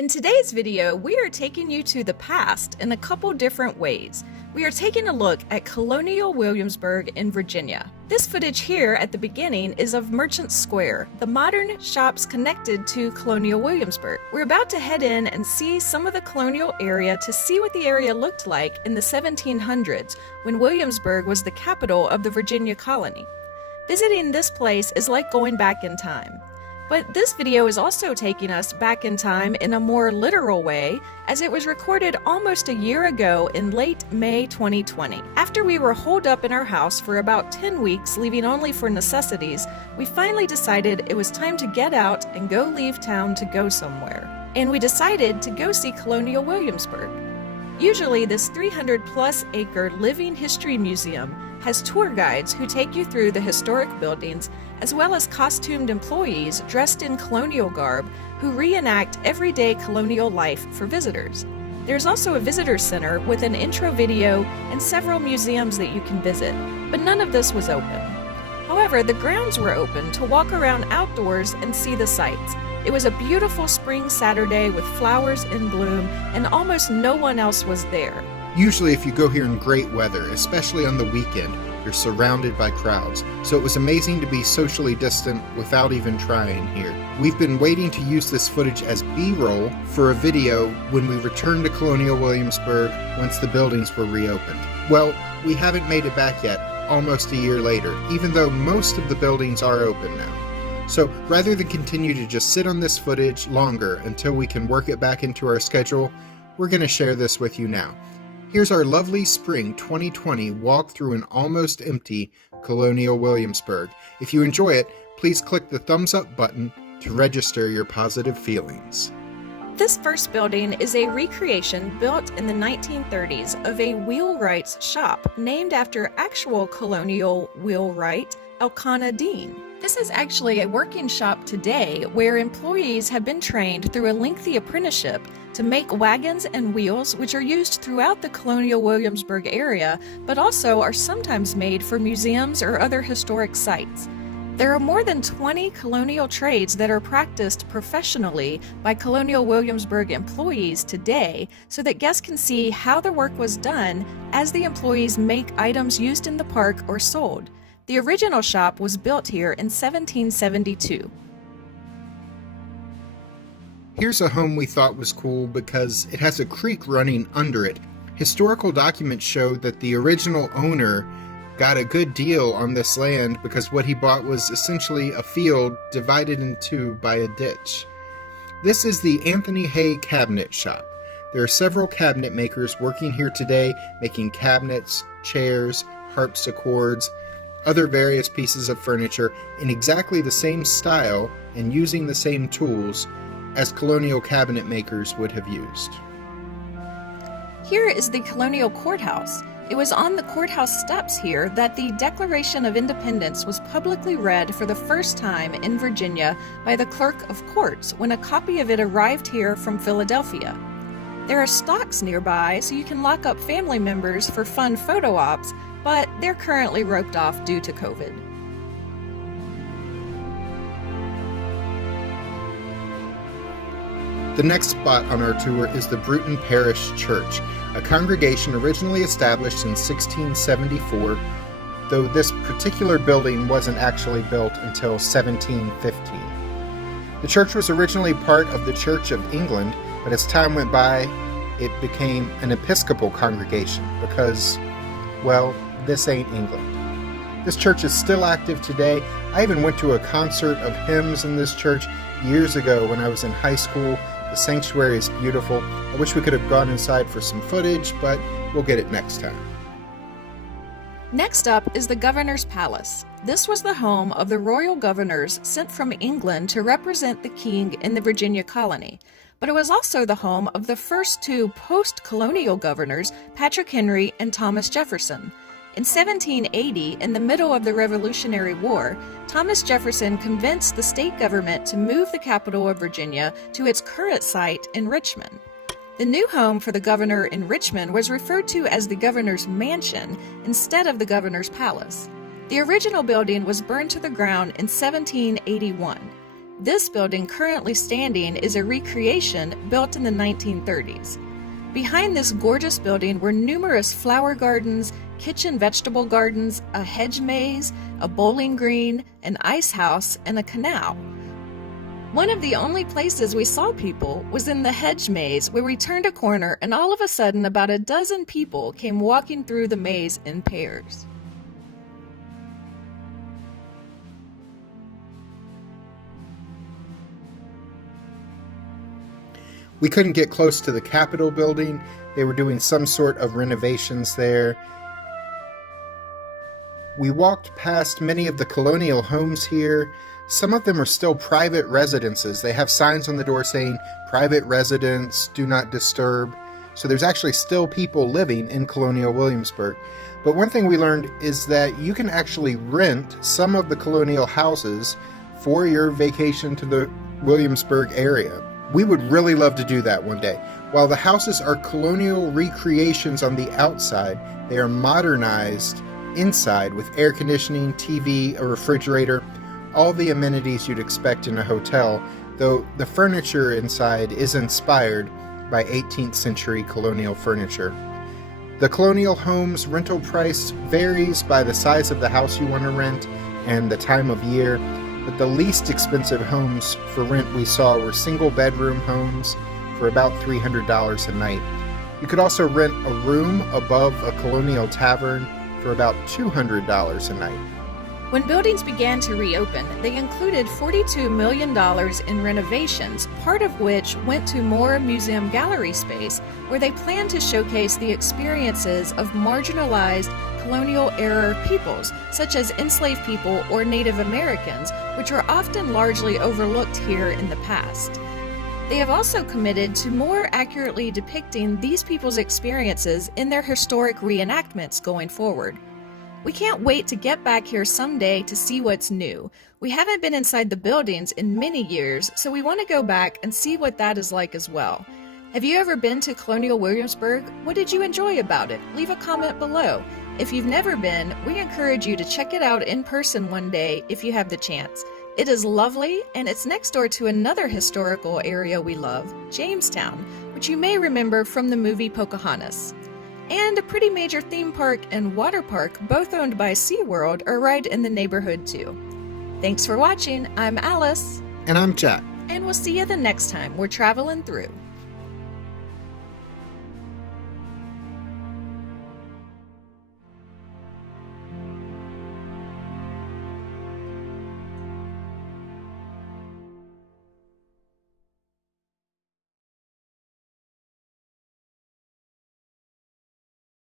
In today's video, we are taking you to the past in a couple different ways. We are taking a look at Colonial Williamsburg in Virginia. This footage here at the beginning is of Merchant Square, the modern shops connected to Colonial Williamsburg. We're about to head in and see some of the colonial area to see what the area looked like in the 1700s when Williamsburg was the capital of the Virginia colony. Visiting this place is like going back in time. But this video is also taking us back in time in a more literal way, as it was recorded almost a year ago in late May 2020. After we were holed up in our house for about 10 weeks, leaving only for necessities, we finally decided it was time to get out and go leave town to go somewhere. And we decided to go see Colonial Williamsburg. Usually this 300-plus acre living history museum has tour guides who take you through the historic buildings, as well as costumed employees dressed in colonial garb who reenact everyday colonial life for visitors. There's also a visitor center with an intro video and several museums that you can visit, but none of this was open. However, the grounds were open to walk around outdoors and see the sights. It was a beautiful spring Saturday with flowers in bloom, and almost no one else was there. Usually if you go here in great weather, especially on the weekend, you're surrounded by crowds, so it was amazing to be socially distant without even trying here. We've been waiting to use this footage as B-roll for a video when we return to Colonial Williamsburg once the buildings were reopened. Well, we haven't made it back yet, almost a year later, even though most of the buildings are open now. So rather than continue to just sit on this footage longer until we can work it back into our schedule, we're going to share this with you now. Here's our lovely spring 2020 walk through an almost empty Colonial Williamsburg. If you enjoy it, please click the thumbs up button to register your positive feelings. This first building is a recreation built in the 1930s of a wheelwright's shop named after actual colonial wheelwright Elkanah Dean. This is actually a working shop today where employees have been trained through a lengthy apprenticeship to make wagons and wheels, which are used throughout the Colonial Williamsburg area, but also are sometimes made for museums or other historic sites. There are more than 20 colonial trades that are practiced professionally by Colonial Williamsburg employees today, so that guests can see how the work was done as the employees make items used in the park or sold. The original shop was built here in 1772. Here's a home we thought was cool because it has a creek running under it. Historical documents show that the original owner got a good deal on this land because what he bought was essentially a field divided in two by a ditch. This is the Anthony Hay Cabinet Shop. There are several cabinet makers working here today, making cabinets, chairs, harpsichords, other various pieces of furniture in exactly the same style and using the same tools as colonial cabinet makers would have used. Here is the Colonial Courthouse. It was on the courthouse steps here that the Declaration of Independence was publicly read for the first time in Virginia by the Clerk of Courts when a copy of it arrived here from Philadelphia. There are stocks nearby so you can lock up family members for fun photo ops, but they're currently roped off due to COVID. The next spot on our tour is the Brewton Parish Church, a congregation originally established in 1674, though this particular building wasn't actually built until 1715. The church was originally part of the Church of England, but as time went by, it became an Episcopal congregation because, well, this ain't England. This church is still active today. I even went to a concert of hymns in this church years ago when I was in high school. The sanctuary is beautiful. I wish we could have gone inside for some footage, but we'll get it next time. Next up is the Governor's Palace. This was the home of the royal governors sent from England to represent the king in the Virginia colony. But it was also the home of the first two post-colonial governors, Patrick Henry and Thomas Jefferson. In 1780, in the middle of the Revolutionary War, Thomas Jefferson convinced the state government to move the capital of Virginia to its current site in Richmond. The new home for the governor in Richmond was referred to as the Governor's Mansion instead of the Governor's Palace. The original building was burned to the ground in 1781. This building currently standing is a recreation built in the 1930s. Behind this gorgeous building were numerous flower gardens, kitchen vegetable gardens, a hedge maze, a bowling green, an ice house, and a canal. One of the only places we saw people was in the hedge maze, where we turned a corner and all of a sudden about a dozen people came walking through the maze in pairs. We couldn't get close to the Capitol building. They were doing some sort of renovations there. We walked past many of the Colonial Homes here. Some of them are still private residences. They have signs on the door saying, "Private residence, do not disturb." So there's actually still people living in Colonial Williamsburg. But one thing we learned is that you can actually rent some of the colonial houses for your vacation to the Williamsburg area. We would really love to do that one day. While the houses are colonial recreations on the outside, they are modernized inside with air conditioning, TV, a refrigerator, all the amenities you'd expect in a hotel, though the furniture inside is inspired by 18th century colonial furniture. The Colonial Homes rental price varies by the size of the house you want to rent and the time of year, but the least expensive homes for rent we saw were single bedroom homes for about $300 a night. You could also rent a room above a colonial tavern for about $200 a night. When buildings began to reopen, they included $42 million in renovations, part of which went to more museum gallery space, where they planned to showcase the experiences of marginalized colonial-era peoples, such as enslaved people or Native Americans, which were often largely overlooked here in the past. They have also committed to more accurately depicting these people's experiences in their historic reenactments going forward. We can't wait to get back here someday to see what's new. We haven't been inside the buildings in many years, so we want to go back and see what that is like as well. Have you ever been to Colonial Williamsburg? What did you enjoy about it? Leave a comment below. If you've never been, we encourage you to check it out in person one day if you have the chance. It is lovely, and it's next door to another historical area we love, Jamestown, which you may remember from the movie Pocahontas. And a pretty major theme park and water park, both owned by SeaWorld, are right in the neighborhood too. Thanks for watching. I'm Alice. And I'm Jack. And we'll see you the next time we're traveling through.